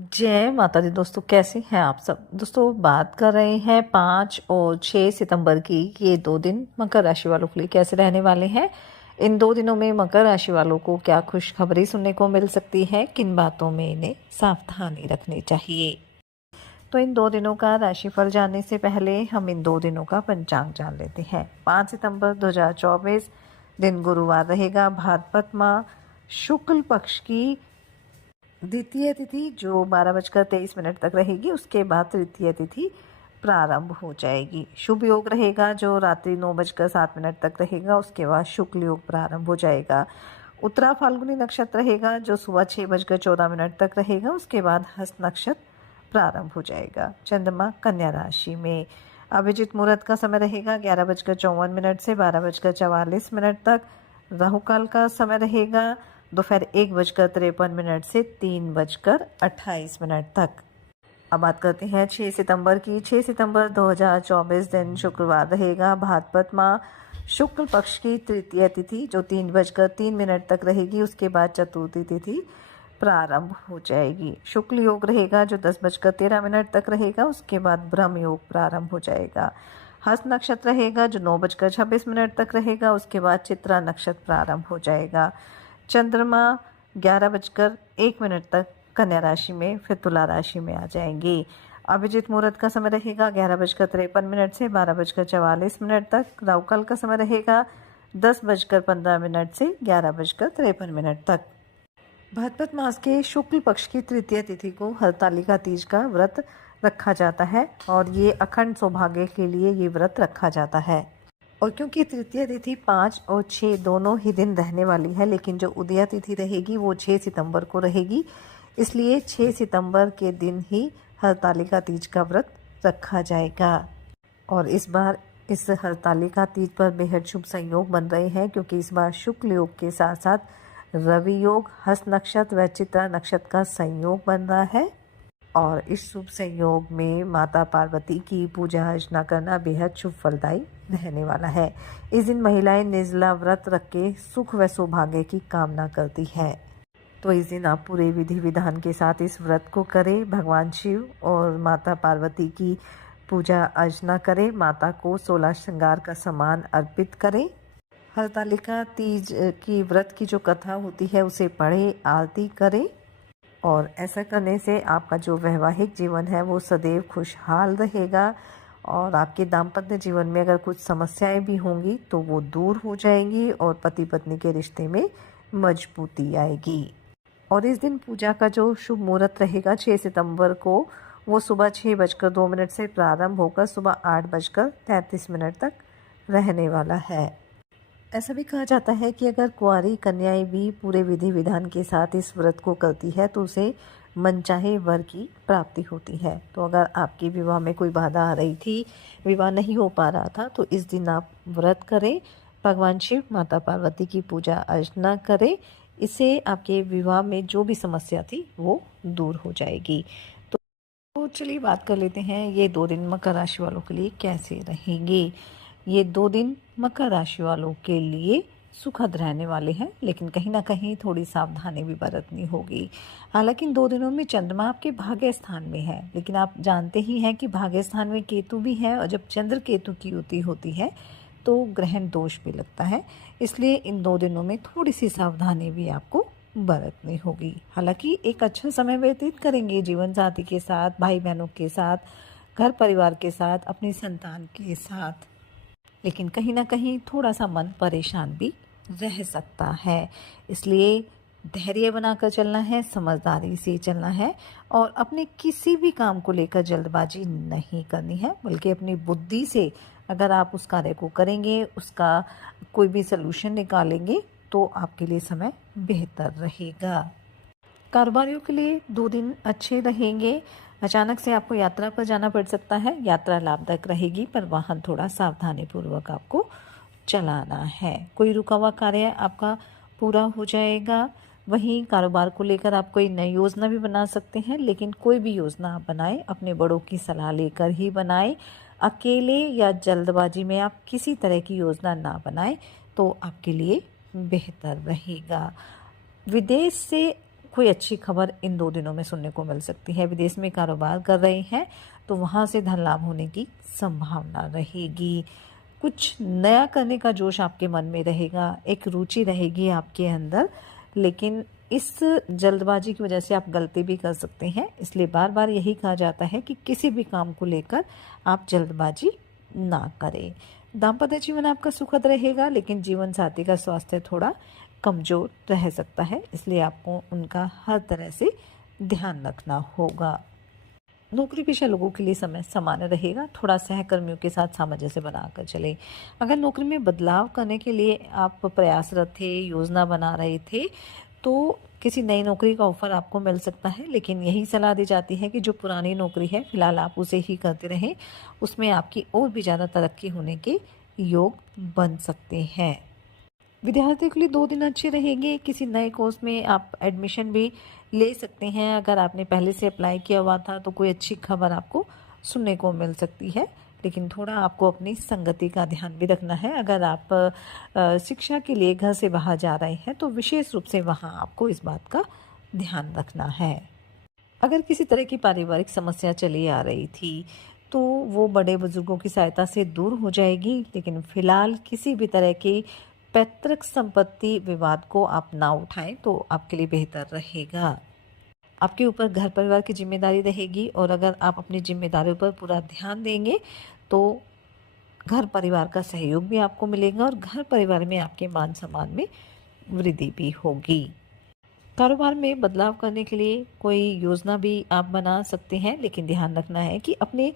जय माता दी दोस्तों, कैसे हैं आप सब। दोस्तों बात कर रहे हैं 5 और 6 सितंबर की। ये 2 दिन मकर राशि वालों के लिए कैसे रहने वाले हैं। इन 2 दिनों में मकर राशि वालों को क्या खुशखबरी सुनने को मिल सकती है, किन बातों में इन्हें सावधानी रखनी चाहिए। तो इन 2 दिनों का राशिफल जानने से पहले हम इन 2 दिनों का पंचांग जान लेते हैं। 5 सितंबर 2024 दिन गुरुवार रहेगा। भाद्रपद शुक्ल पक्ष की द्वितीय तिथि जो 12:23 तक रहेगी, उसके बाद तृतीय तिथि प्रारंभ हो जाएगी। शुभ योग रहेगा जो रात्रि 9:07 तक रहेगा, उसके बाद शुक्ल योग प्रारंभ हो जाएगा। उत्तरा फाल्गुनी नक्षत्र रहेगा जो सुबह 6:14 तक रहेगा, उसके बाद हस्त नक्षत्र प्रारंभ हो जाएगा। चंद्रमा कन्या राशि में। अभिजित मुहूर्त का समय रहेगा 11:54 से 12:44 तक। राहु काल का समय रहेगा दोपहर 1:53 से 3:28 तक। अब बात करते हैं 6 सितंबर की। 6 सितंबर 2024 दिन शुक्रवार रहेगा। भाद्रपद शुक्ल पक्ष की तृतीय तिथि जो 3:03 तक रहेगी, उसके बाद चतुर्थी तिथि प्रारंभ हो जाएगी। शुक्ल योग रहेगा जो 10:13 तक रहेगा, उसके बाद ब्रह्म योग प्रारंभ हो जाएगा। हस्त नक्षत्र रहेगा जो 9:26 तक रहेगा, उसके बाद चित्रा नक्षत्र प्रारंभ हो जाएगा। चंद्रमा 11:01 तक कन्या राशि में फिर तुला राशि में आ जाएंगे। अभिजित मुहूर्त का समय रहेगा 11:53 से 12:44 तक। राहु काल का समय रहेगा 10:15 से 11:53 तक। भाद्रपद मास के शुक्ल पक्ष की तृतीय तिथि को हरतालिका तीज का व्रत रखा जाता है और ये अखंड सौभाग्य के लिए ये व्रत रखा जाता है। और क्योंकि तृतीय तिथि 5 और 6 दोनों ही दिन रहने वाली है, लेकिन जो उदया तिथि रहेगी वो 6 सितंबर को रहेगी, इसलिए 6 सितंबर के दिन ही हरतालिका तीज का व्रत रखा जाएगा। और इस बार इस हरतालिका तीज पर बेहद शुभ संयोग बन रहे हैं, क्योंकि इस बार शुक्ल योग के साथ साथ रवि योग, हस्त नक्षत्र व चित्रा नक्षत्र का संयोग बन रहा है। और इस शुभ संयोग में माता पार्वती की पूजा अर्चना करना बेहद शुभ फलदायी रहने वाला है। इस दिन महिलाएं निर्जला व्रत रख के सुख व सौभाग्य की कामना करती है। तो इस दिन आप पूरे विधि विधान के साथ इस व्रत को करें। भगवान शिव और माता पार्वती की पूजा अर्चना करें। माता को 16 श्रृंगार का सामान अर्पित करें। हरतालिका तीज की व्रत की जो कथा होती है उसे पढ़ें, आरती करें। और ऐसा करने से आपका जो वैवाहिक जीवन है वो सदैव खुशहाल रहेगा। और आपके दाम्पत्य जीवन में अगर कुछ समस्याएं भी होंगी तो वो दूर हो जाएंगी और पति पत्नी के रिश्ते में मजबूती आएगी। और इस दिन पूजा का जो शुभ मुहूर्त रहेगा 6 सितंबर को, वो सुबह 6:02 से प्रारंभ होकर सुबह 8:33 तक रहने वाला है। ऐसा भी कहा जाता है कि अगर कुंवारी कन्याएं भी पूरे विधि विधान के साथ इस व्रत को करती है तो उसे मनचाहे वर की प्राप्ति होती है। तो अगर आपके विवाह में कोई बाधा आ रही थी, विवाह नहीं हो पा रहा था, तो इस दिन आप व्रत करें, भगवान शिव माता पार्वती की पूजा अर्चना करें। इससे आपके विवाह में जो भी समस्या थी वो दूर हो जाएगी। तो चलिए बात कर लेते हैं ये 2 दिन मकर राशि वालों के लिए कैसे रहेंगे। ये 2 दिन मकर राशि वालों के लिए सुखद रहने वाले हैं, लेकिन कहीं ना कहीं थोड़ी सावधानी भी बरतनी होगी। हालांकि इन 2 दिनों में चंद्रमा आपके भाग्य स्थान में है, लेकिन आप जानते ही हैं कि भाग्य स्थान में केतु भी है, और जब चंद्र केतु की युति होती है तो ग्रहण दोष भी लगता है। इसलिए इन 2 दिनों में थोड़ी सी सावधानी भी आपको बरतनी होगी। हालांकि एक अच्छा समय व्यतीत करेंगे जीवन साथी के साथ, भाई बहनों के साथ, घर परिवार के साथ, अपनी संतान के साथ, लेकिन कहीं ना कहीं थोड़ा सा मन परेशान भी रह सकता है। इसलिए धैर्य बनाकर चलना है, समझदारी से चलना है, और अपने किसी भी काम को लेकर जल्दबाजी नहीं करनी है, बल्कि अपनी बुद्धि से अगर आप उस कार्य को करेंगे, उसका कोई भी सलूशन निकालेंगे, तो आपके लिए समय बेहतर रहेगा। कारोबारियों के लिए 2 दिन अच्छे रहेंगे। अचानक से आपको यात्रा पर जाना पड़ सकता है। यात्रा लाभदायक रहेगी, पर वाहन थोड़ा सावधानी पूर्वक आपको चलाना है। कोई रुका हुआ कार्य आपका पूरा हो जाएगा। वहीं कारोबार को लेकर आप कोई नई योजना भी बना सकते हैं, लेकिन कोई भी योजना आप बनाएं अपने बड़ों की सलाह लेकर ही बनाएं। अकेले या जल्दबाजी में आप किसी तरह की योजना ना बनाएं, तो आपके लिए बेहतर रहेगा। विदेश से कोई अच्छी खबर इन 2 दिनों में सुनने को मिल सकती है। विदेश में कारोबार कर रहे हैं तो वहाँ से धन लाभ होने की संभावना रहेगी। कुछ नया करने का जोश आपके मन में रहेगा, एक रुचि रहेगी आपके अंदर, लेकिन इस जल्दबाजी की वजह से आप गलती भी कर सकते हैं। इसलिए बार बार यही कहा जाता है कि किसी भी काम को लेकर आप जल्दबाजी ना करें। दाम्पत्य जीवन आपका सुखद रहेगा, लेकिन जीवन साथी का स्वास्थ्य थोड़ा कमज़ोर रह सकता है, इसलिए आपको उनका हर तरह से ध्यान रखना होगा। नौकरी पेशा लोगों के लिए समय सामान्य रहेगा, थोड़ा सहकर्मियों के साथ सामंजस्य बनाकर चलें। अगर नौकरी में बदलाव करने के लिए आप प्रयासरत थे, योजना बना रहे थे, तो किसी नई नौकरी का ऑफ़र आपको मिल सकता है, लेकिन यही सलाह दी जाती है कि जो पुरानी नौकरी है फ़िलहाल आप उसे ही करते रहें, उसमें आपकी और भी ज़्यादा तरक्की होने के योग बन सकते हैं। विद्यार्थियों के लिए 2 दिन अच्छे रहेंगे। किसी नए कोर्स में आप एडमिशन भी ले सकते हैं। अगर आपने पहले से अप्लाई किया हुआ था तो कोई अच्छी खबर आपको सुनने को मिल सकती है, लेकिन थोड़ा आपको अपनी संगति का ध्यान भी रखना है। अगर आप शिक्षा के लिए घर से बाहर जा रहे हैं तो विशेष रूप से वहाँ आपको इस बात का ध्यान रखना है। अगर किसी तरह की पारिवारिक समस्या चली आ रही थी तो वो बड़े बुजुर्गों की सहायता से दूर हो जाएगी, लेकिन फ़िलहाल किसी भी तरह की पैतृक संपत्ति विवाद को आप ना उठाएं तो आपके लिए बेहतर रहेगा। आपके ऊपर घर परिवार की जिम्मेदारी रहेगी, और अगर आप अपनी जिम्मेदारियों पर पूरा ध्यान देंगे तो घर परिवार का सहयोग भी आपको मिलेगा और घर परिवार में आपके मान सम्मान में वृद्धि भी होगी। कारोबार में बदलाव करने के लिए कोई योजना भी आप बना सकते हैं, लेकिन ध्यान रखना है कि अपने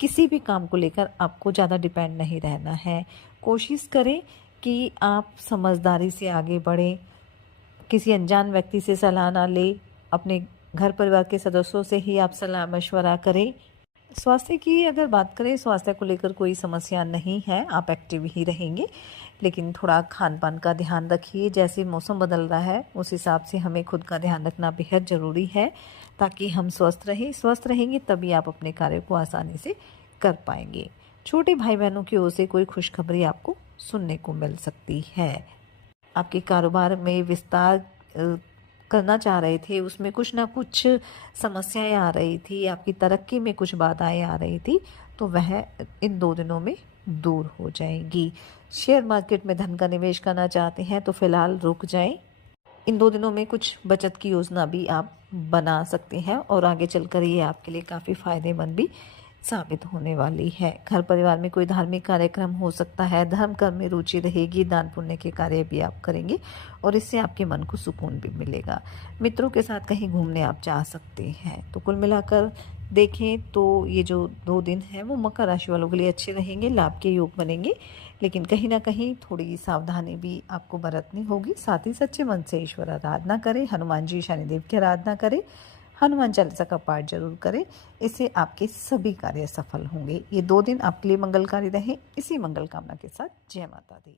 किसी भी काम को लेकर आपको ज़्यादा डिपेंड नहीं रहना है। कोशिश करें कि आप समझदारी से आगे बढ़ें, किसी अनजान व्यक्ति से सलाह ना लें, अपने घर परिवार के सदस्यों से ही आप सलाह मशवरा करें। स्वास्थ्य की अगर बात करें, स्वास्थ्य को लेकर कोई समस्या नहीं है, आप एक्टिव ही रहेंगे, लेकिन थोड़ा खान-पान का ध्यान रखिए। जैसे मौसम बदल रहा है उस हिसाब से हमें खुद का ध्यान रखना बेहद ज़रूरी है, ताकि हम स्वस्थ रहें। स्वस्थ रहेंगे तभी आप अपने कार्य को आसानी से कर पाएंगे। छोटे भाई बहनों की ओर से कोई खुशखबरी आपको सुनने को मिल सकती है। आपके कारोबार में विस्तार करना चाह रहे थे, उसमें कुछ ना कुछ समस्याएं आ रही थी, आपकी तरक्की में कुछ बाधाएं आ रही थी, तो वह इन 2 दिनों में दूर हो जाएंगी। शेयर मार्केट में धन का निवेश करना चाहते हैं तो फिलहाल रुक जाएं। इन 2 दिनों में कुछ बचत की योजना भी आप बना सकते हैं और आगे चलकर ये आपके लिए काफ़ी फायदेमंद भी साबित होने वाली है। घर परिवार में कोई धार्मिक कार्यक्रम हो सकता है, धर्म कर्म में रुचि रहेगी, दान पुण्य के कार्य भी आप करेंगे और इससे आपके मन को सुकून भी मिलेगा। मित्रों के साथ कहीं घूमने आप जा सकते हैं। तो कुल मिलाकर देखें तो ये जो 2 दिन हैं वो मकर राशि वालों के लिए अच्छे रहेंगे, लाभ के योग बनेंगे, लेकिन कहीं ना कहीं थोड़ी सावधानी भी आपको बरतनी होगी। साथ ही सच्चे मन से ईश्वर आराधना करें, हनुमान जी शनिदेव की आराधना करें, हनुमान चालीसा का पाठ जरूर करें, इससे आपके सभी कार्य सफल होंगे। ये 2 दिन आपके लिए मंगलकारी रहे, इसी मंगल कामना के साथ जय माता दी।